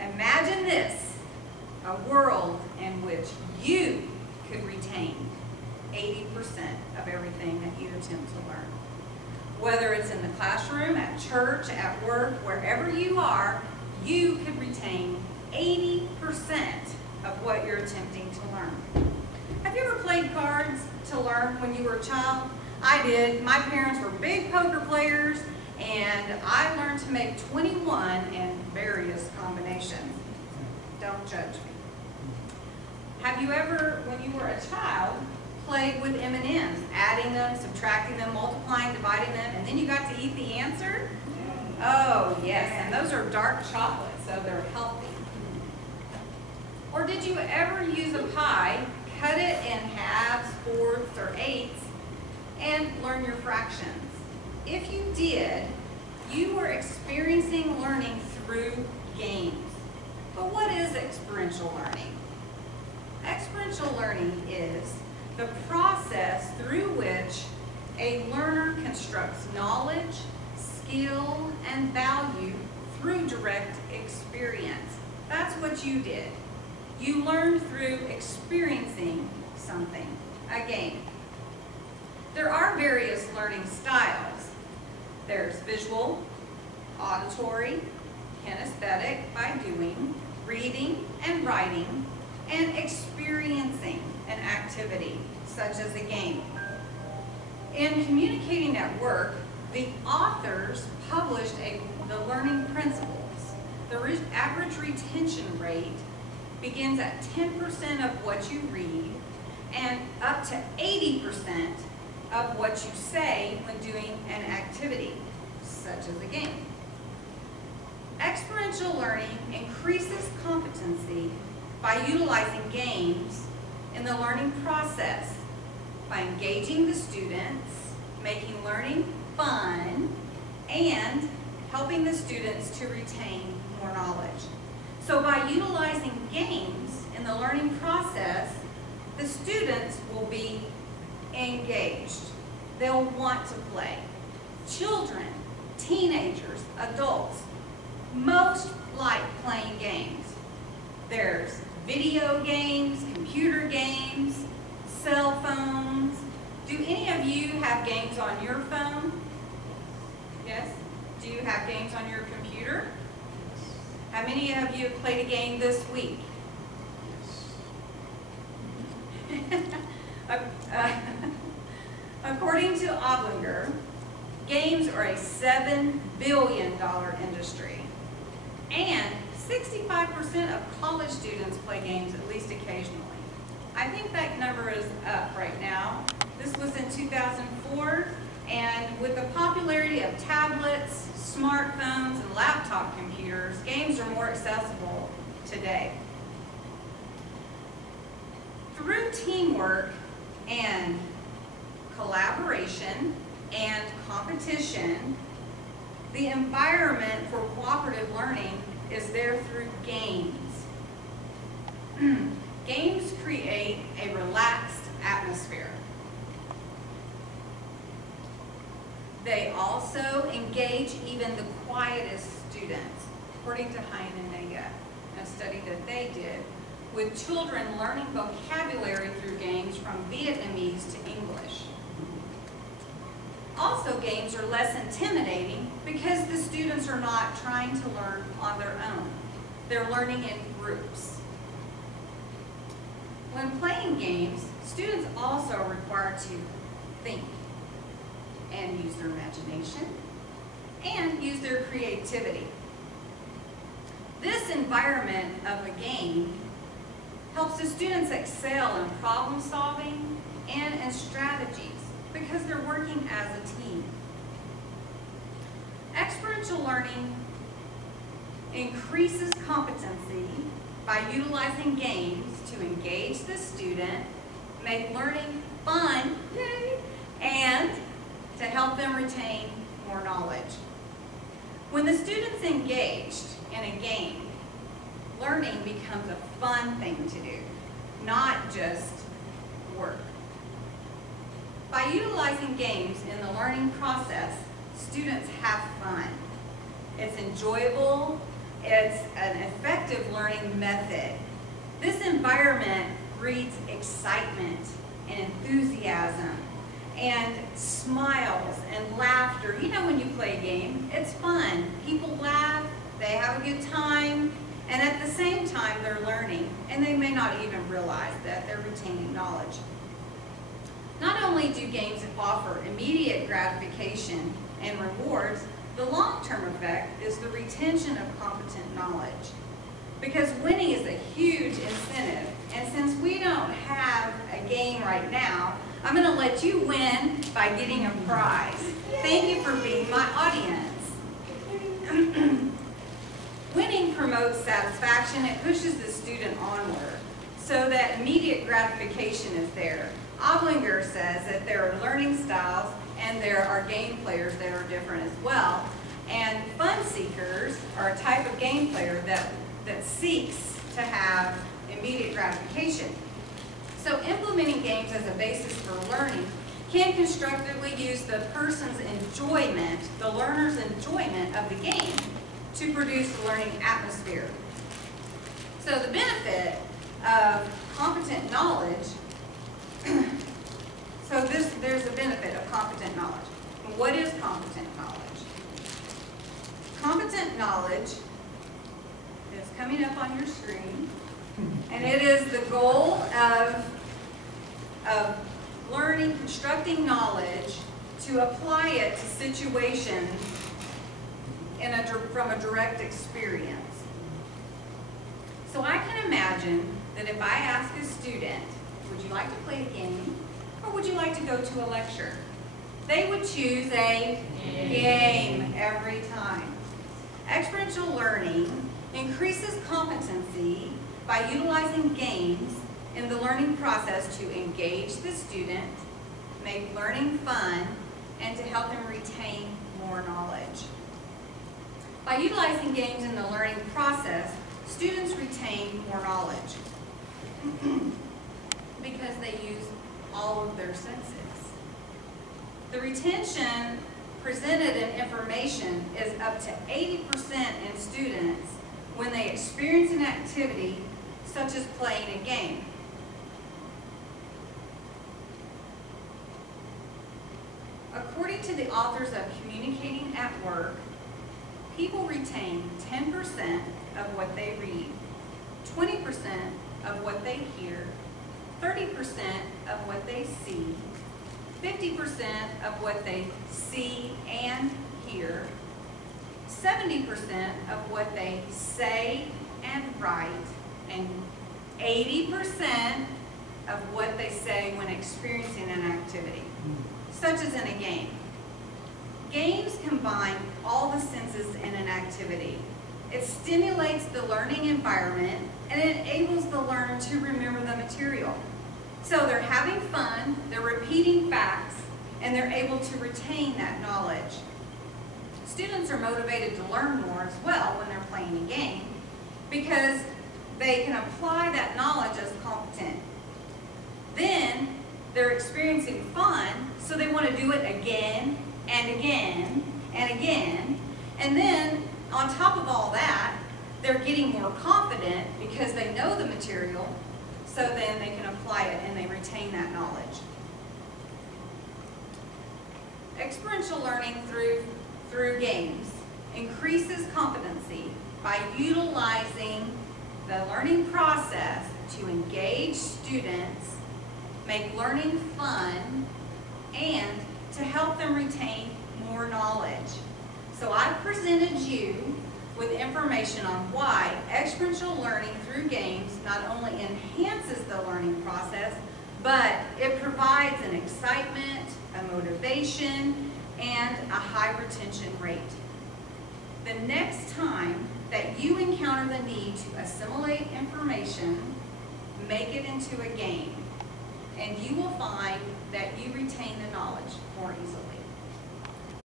Imagine this, a world in which you could retain 80% of everything that you attempt to learn. Whether it's in the classroom, at church, at work, wherever you are, you could retain 80% of what you're attempting to learn. Have you ever played cards to learn when you were a child? I did. My parents were big poker players, and I learned to make 21 in various combinations. Don't judge me. Have you ever, when you were a child, played with M&Ms, adding them, subtracting them, multiplying, dividing them, and then you got to eat the answer? Oh, yes, and those are dark chocolate, so they're healthy. Or did you ever use a pie, cut it in halves, fourths, or eighths, and learn your fractions? If you did, you were experiencing learning through games. But what is experiential learning? Experiential learning is the process through which a learner constructs knowledge, skill, and value through direct experience. That's what you did. You learned through experiencing something, a game. There are various learning styles. There's visual, auditory, kinesthetic by doing, reading and writing, and experiencing an activity, such as a game. In Communicating at Work, the authors published the learning principles. The average retention rate begins at 10% of what you read and up to 80% of what you say when doing an activity, such as a game. Experiential learning increases competency by utilizing games in the learning process, by engaging the students, making learning fun, and helping the students to retain more knowledge. So by utilizing games in the learning process, the students will be engaged. They'll want to play. Children, teenagers, adults, most like playing games. There's video games, computer games, cell phones. Do any of you have games on your phone? Yes? Do you have games on your computer? How many of you have played a game this week? According to Oblinger, games are a $7 billion industry. And 65% of college students play games at least occasionally. I think that number is up right now. This was in 2004, and with the popularity of tablets, smartphones, and laptop computers, games are more accessible today. Through teamwork and collaboration and competition, the environment for cooperative learning is there through games. Games create a relaxed atmosphere. They also engage even the quietest students, according to Hein and Nega, a study that they did, with children learning vocabulary through games from Vietnamese to English. Also, games are less intimidating because the students are not trying to learn on their own. They're learning in groups. When playing games, students also are required to think and use their imagination and use their creativity. This environment of a game helps the students excel in problem solving and in strategies because they're working as a team. Experiential learning increases competency by utilizing games to engage the student, make learning fun, and to help them retain more knowledge. When the student's engaged in a game, learning becomes a fun thing to do, not just work. By utilizing games in the learning learning process, students have fun. It's enjoyable. It's an effective learning method. This environment breeds excitement and enthusiasm and smiles and laughter. You know, when you play a game, it's fun. People laugh, they have a good time, and at the same time they're learning, and they may not even realize that they're retaining knowledge. Not only do games offer immediate gratification and rewards, the long-term effect is the retention of competent knowledge. Because winning is a huge incentive, and since we don't have a game right now, I'm going to let you win by getting a prize. Thank you for being my audience. Winning promotes satisfaction. It pushes the student onward so that immediate gratification is there. Oblinger says that there are learning styles and there are game players that are different as well. And fun seekers are a type of game player that seeks to have immediate gratification. So implementing games as a basis for learning can constructively use the person's enjoyment, the learner's enjoyment of the game to produce a learning atmosphere. So the benefit of competent knowledge, so there's a benefit of competent knowledge. And what is competent knowledge? Competent knowledge is coming up on your screen, and it is the goal of learning, constructing knowledge to apply it to situations from a direct experience. So I can imagine that if I ask a student, would you like to play a game or would you like to go to a lecture? They would choose a game every time. Experiential learning increases competency by utilizing games in the learning process to engage the student, make learning fun, and to help them retain more knowledge. By utilizing games in the learning process, students retain more knowledge because they use all of their senses. The retention presented in information is up to 80% in students when they experience an activity such as playing a game. According to the authors of Communicating at Work, people retain 10% of what they read, 20% of what they hear, 30% of what they see, 50% of what they see and hear, 70% of what they say and write, and 80% of what they say when experiencing an activity, such as in a game. Games combine all the senses in an activity. It stimulates the learning environment and it enables the learner to remember the material. So they're having fun, they're repeating facts, and they're able to retain that knowledge. Students are motivated to learn more as well when they're playing a game because they can apply that knowledge as competent. Then they're experiencing fun, so they want to do it again and again and again. And then on top of all that, they're getting more confident because they know the material, so then they can apply it and they retain that knowledge. Experiential learning through games increases competency by utilizing the learning process to engage students, make learning fun, and to help them retain more knowledge. So I've presented you with information on why experiential learning through games not only enhances the learning process, but it provides an excitement, a motivation, and a high retention rate. The next time that you encounter the need to assimilate information, make it into a game, and you will find that you retain the knowledge more easily.